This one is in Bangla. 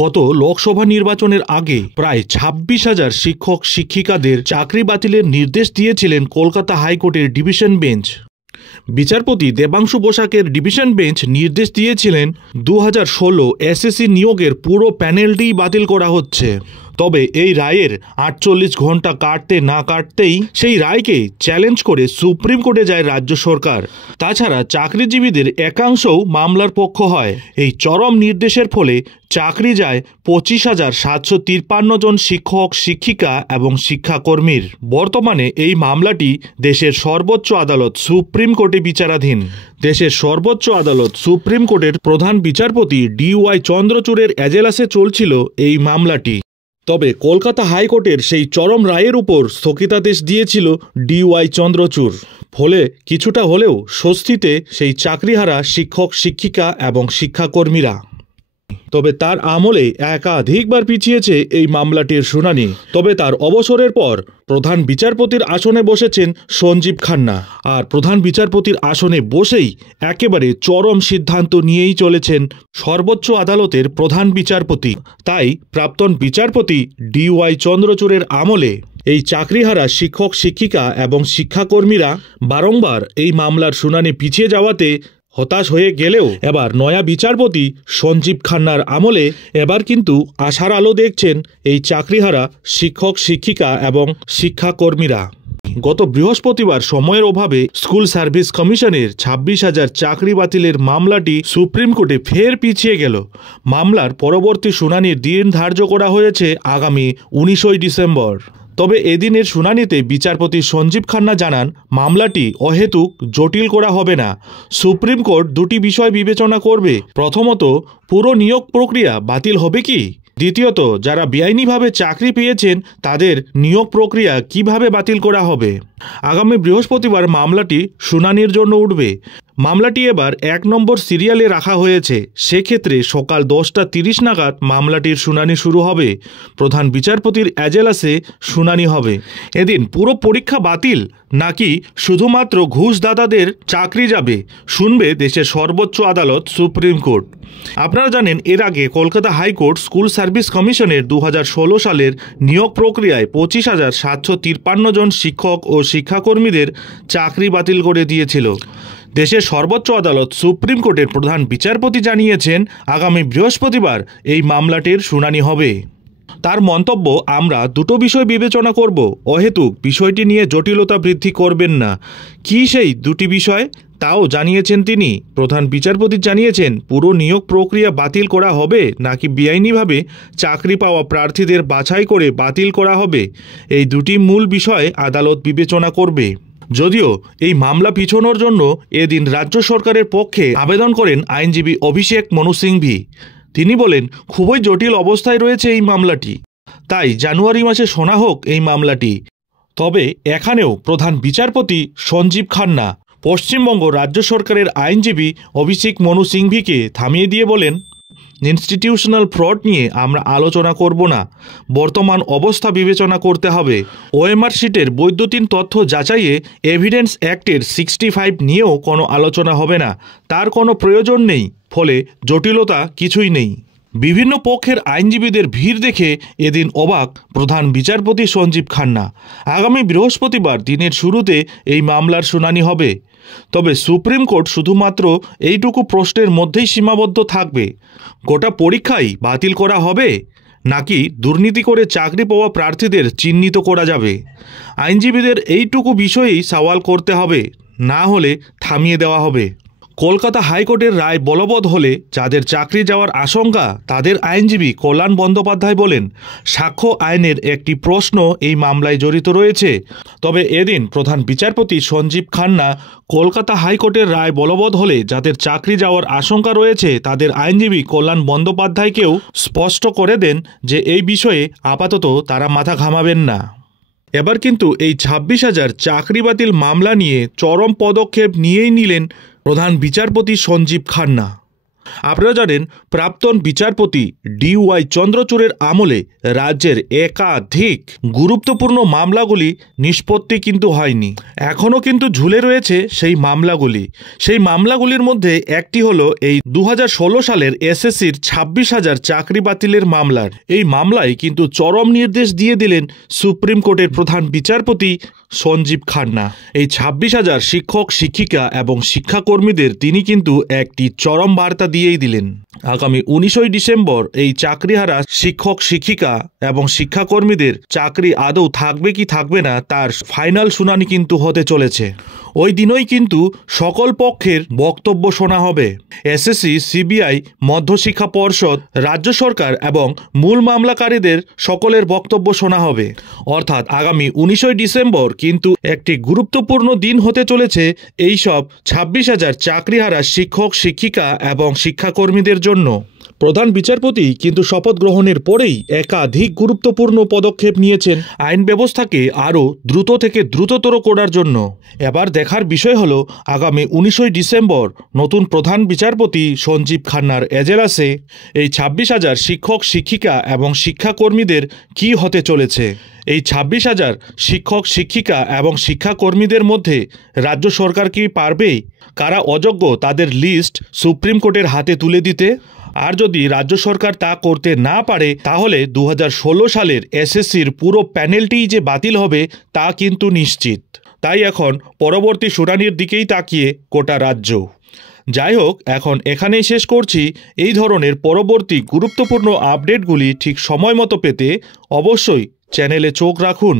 গত লোকসভা নির্বাচনের আগে প্রায় ২৬,০০০ শিক্ষক শিক্ষিকাদের চাকরি বাতিলের নির্দেশ দিয়েছিলেন কলকাতা হাইকোর্টের ডিভিশন বেঞ্চ। বিচারপতি দেবাংশু বসাকের ডিভিশন বেঞ্চ নির্দেশ দিয়েছিলেন ২০১৬ এসএসসি নিয়োগের পুরো প্যানেলটিই বাতিল করা হচ্ছে। তবে এই রায়ের ৪৮ ঘন্টা কাটতে না কাটতেই সেই রায়কে চ্যালেঞ্জ করে সুপ্রিম কোর্টে যায় রাজ্য সরকার। তাছাড়া চাকরিজীবীদের একাংশও মামলার পক্ষ হয়। এই চরম নির্দেশের ফলে চাকরি যায় ২৫,৭৫৩ জন শিক্ষক শিক্ষিকা এবং শিক্ষাকর্মীর। বর্তমানে এই মামলাটি দেশের সর্বোচ্চ আদালত সুপ্রিম কোর্টে বিচারাধীন। দেশের সর্বোচ্চ আদালত সুপ্রিম কোর্টের প্রধান বিচারপতি DY চন্দ্রচূড়ের এজেলাসে চলছিল এই মামলাটি। তবে কলকাতা হাইকোর্টের সেই চরম রায়ের উপর স্থগিতাদেশ দিয়েছিল DY চন্দ্রচূড়। ফলে কিছুটা হলেও স্বস্তিতে সেই চাকরিহারা শিক্ষক শিক্ষিকা এবং শিক্ষাকর্মীরা। তবে তার আমলে একাধিকবার পিছিয়েছে এই মামলাটির শুনানি। তবে তার অবসরের পর প্রধান বিচারপতির আসনে বসেছেন সঞ্জীব খান্না। আর প্রধান বিচারপতির আসনে বসেই একেবারে চরম সিদ্ধান্ত নিয়েই চলেছেন সর্বোচ্চ আদালতের প্রধান বিচারপতি। তাই প্রাক্তন বিচারপতি DY চন্দ্রচূড়ের আমলে এই চাকরিহারা শিক্ষক শিক্ষিকা এবং শিক্ষাকর্মীরা বারংবার এই মামলার শুনানি পিছিয়ে যাওয়াতে হতাশ হয়ে গেলেও এবার নয়া বিচারপতি সঞ্জীব খান্নার আমলে এবার কিন্তু আশার আলো দেখছেন এই চাকরিহারা শিক্ষক শিক্ষিকা এবং শিক্ষাকর্মীরা। গত বৃহস্পতিবার সময়ের অভাবে স্কুল সার্ভিস কমিশনের ২৬,০০০ চাকরি বাতিলের মামলাটি সুপ্রিম কোর্টে ফের পিছিয়ে গেল। মামলার পরবর্তী শুনানির দিন ধার্য করা হয়েছে আগামী ১৯ ডিসেম্বর। তবে এদিনের শুনানিতে বিচারপতি সঞ্জীব খান্না জানান, মামলাটি অহেতুক জটিল করা হবে না। সুপ্রিম কোর্ট দুটি বিষয় বিবেচনা করবে। প্রথমত, পুরো নিয়োগ প্রক্রিয়া বাতিল হবে কি? দ্বিতীয়ত, যারা বেআইনিভাবে চাকরি পেয়েছেন তাদের নিয়োগ প্রক্রিয়া কিভাবে বাতিল করা হবে। আগামী বৃহস্পতিবার মামলাটি শুনানির জন্য উঠবে। মামলাটি এবার ১ নম্বর সিরিয়ালে রাখা হয়েছে। সেক্ষেত্রে সকাল 10টা 30 নাগাদ মামলাটির শুনানি শুরু হবে। প্রধান বিচারপতির এজেলাসে শুনানি হবে। এদিন পুরো পরীক্ষা বাতিল নাকি শুধুমাত্র ঘুষদাতাদের চাকরি যাবে, শুনবে দেশের সর্বোচ্চ আদালত সুপ্রিম কোর্ট। আপনারা জানেন, এর আগে কলকাতা হাইকোর্ট স্কুল সার্ভিস কমিশনের ২০১৬ সালের নিয়োগ প্রক্রিয়ায় ২৫,৭৫৩ জন শিক্ষক ও শিক্ষাকর্মীদের চাকরি বাতিল করে দিয়েছিল। দেশের সর্বোচ্চ আদালত সুপ্রিম কোর্টের প্রধান বিচারপতি জানিয়েছেন, আগামী বৃহস্পতিবার এই মামলাটির শুনানি হবে। তার মন্তব্য, আমরা দুটো বিষয় বিবেচনা করব। অহেতুক বিষয়টি নিয়ে জটিলতা বৃদ্ধি করবেন না। কী সেই দুটি বিষয় তাও জানিয়েছেন তিনি। প্রধান বিচারপতি জানিয়েছেন, পুরো নিয়োগ প্রক্রিয়া বাতিল করা হবে নাকি বেআইনিভাবে চাকরি পাওয়া প্রার্থীদের বাছাই করে বাতিল করা হবে, এই দুটি মূল বিষয় আদালত বিবেচনা করবে। যদিও এই মামলা পিছনোর জন্য এদিন রাজ্য সরকারের পক্ষে আবেদন করেন আইনজীবী অভিষেক মনু সিংভি। তিনি বলেন, খুবই জটিল অবস্থায় রয়েছে এই মামলাটি, তাই জানুয়ারি মাসে শোনা হোক এই মামলাটি। তবে এখানেও প্রধান বিচারপতি সঞ্জীব খান্না পশ্চিমবঙ্গ রাজ্য সরকারের আইনজীবী অভিষেক মনু সিংভিকে থামিয়ে দিয়ে বলেন, ইনস্টিটিউশনাল ফ্রড নিয়ে আমরা আলোচনা করব না। বর্তমান অবস্থা বিবেচনা করতে হবে। ওএমআর শিটের বৈদ্যুতিন তথ্য যাচাইয়ে এভিডেন্স অ্যাক্টের 65 নিয়েও কোনো আলোচনা হবে না। তার কোনো প্রয়োজন নেই। ফলে জটিলতা কিছুই নেই। বিভিন্ন পক্ষের আইনজীবীদের ভিড় দেখে এদিন অবাক প্রধান বিচারপতি সঞ্জীব খান্না। আগামী বৃহস্পতিবার দিনের শুরুতে এই মামলার শুনানি হবে। তবে সুপ্রিম কোর্ট শুধুমাত্র এইটুকু প্রশ্নের মধ্যেই সীমাবদ্ধ থাকবে, গোটা পরীক্ষাই বাতিল করা হবে নাকি দুর্নীতি করে চাকরি পাওয়া প্রার্থীদের চিহ্নিত করা যাবে। আইনজীবীদের এইটুকু বিষয়েই সওয়াল করতে হবে, না হলে থামিয়ে দেওয়া হবে। কলকাতা হাইকোর্টের রায় বলবৎ হলে যাদের চাকরি যাওয়ার আশঙ্কা, তাদের আইনজীবী কল্যাণ বন্দ্যোপাধ্যায় বলেন, সাক্ষ্য আইনের একটি প্রশ্ন এই মামলায় জড়িত রয়েছে। তবে এদিন প্রধান বিচারপতি সঞ্জীব খান্না কলকাতা হাইকোর্টের রায় বলবৎ হলে যাদের চাকরি যাওয়ার আশঙ্কা রয়েছে তাদের আইনজীবী কল্যাণ বন্দ্যোপাধ্যায়কেও স্পষ্ট করে দেন যে এই বিষয়ে আপাতত তারা মাথা ঘামাবেন না। এবার কিন্তু এই ২৬,০০০ চাকরি বাতিল মামলা নিয়ে চরম পদক্ষেপ নিয়েই নিলেন প্রধান বিচারপতি সঞ্জীব খান্না। আপনারা জানেন, প্রাক্তন বিচারপতি DY চন্দ্রচূড়ের আমলে রাজ্যের একাধিক গুরুত্বপূর্ণ মামলাগুলি নিষ্পত্তি কিন্তু হয়নি। এখনও কিন্তু ঝুলে রয়েছে সেই মামলাগুলির মধ্যে একটি হলো এই 2016 সালের SSCর 26,000 চাকরি বাতিলের মামলার। এই মামলায় কিন্তু চরম নির্দেশ দিয়ে দিলেন সুপ্রিম কোর্টের প্রধান বিচারপতি সঞ্জীব খান্না। এই 26,000 শিক্ষক শিক্ষিকা এবং শিক্ষাকর্মীদের তিনি কিন্তু একটি চরম বার্তা দিয়েই দিলেন। আগামী 19 ডিসেম্বর এই চাকরিহারা শিক্ষক শিক্ষিকা এবং শিক্ষাকর্মীদের চাকরি আদৌ থাকবে কি থাকবে না তার ফাইনাল শুনানি কিন্তু হতে চলেছে। ওই দিনই কিন্তু সকল পক্ষের বক্তব্য শোনা হবে। SSC, CBI, মধ্যশিক্ষা পর্ষদ, রাজ্য সরকার এবং মূল মামলাকারীদের সকলের বক্তব্য শোনা হবে। অর্থাৎ আগামী 19 ডিসেম্বর কিন্তু একটি গুরুত্বপূর্ণ দিন হতে চলেছে এই সব 26,000 চাকরিহারা শিক্ষক শিক্ষিকা এবং শিক্ষাকর্মীদের জন্য। প্রধান বিচারপতি কিন্তু শপথ গ্রহণের পরেই একাধিক গুরুত্বপূর্ণ পদক্ষেপ নিয়েছেন আইন ব্যবস্থাকে আরও দ্রুত থেকে দ্রুততর করার জন্য। এবার দেখার বিষয় হলো আগামী 19 ডিসেম্বর নতুন প্রধান বিচারপতি সঞ্জীব খান্নার এজলাসে এই 26,000 শিক্ষক শিক্ষিকা এবং শিক্ষাকর্মীদের কি হতে চলেছে। এই 26,000 শিক্ষক শিক্ষিকা এবং শিক্ষাকর্মীদের মধ্যে রাজ্য সরকার কি পারবে কারা অযোগ্য তাদের লিস্ট সুপ্রিম কোর্টের হাতে তুলে দিতে? আর যদি রাজ্য সরকার তা করতে না পারে তাহলে 2016 সালের SSCর পুরো প্যানেলটিই যে বাতিল হবে তা কিন্তু নিশ্চিত। তাই এখন পরবর্তী শুনানির দিকেই তাকিয়ে গোটা রাজ্য। যাই হোক, এখন এখানেই শেষ করছি। এই ধরনের পরবর্তী গুরুত্বপূর্ণ আপডেটগুলি ঠিক সময় মতো পেতে অবশ্যই চ্যানেলে চোখ রাখুন।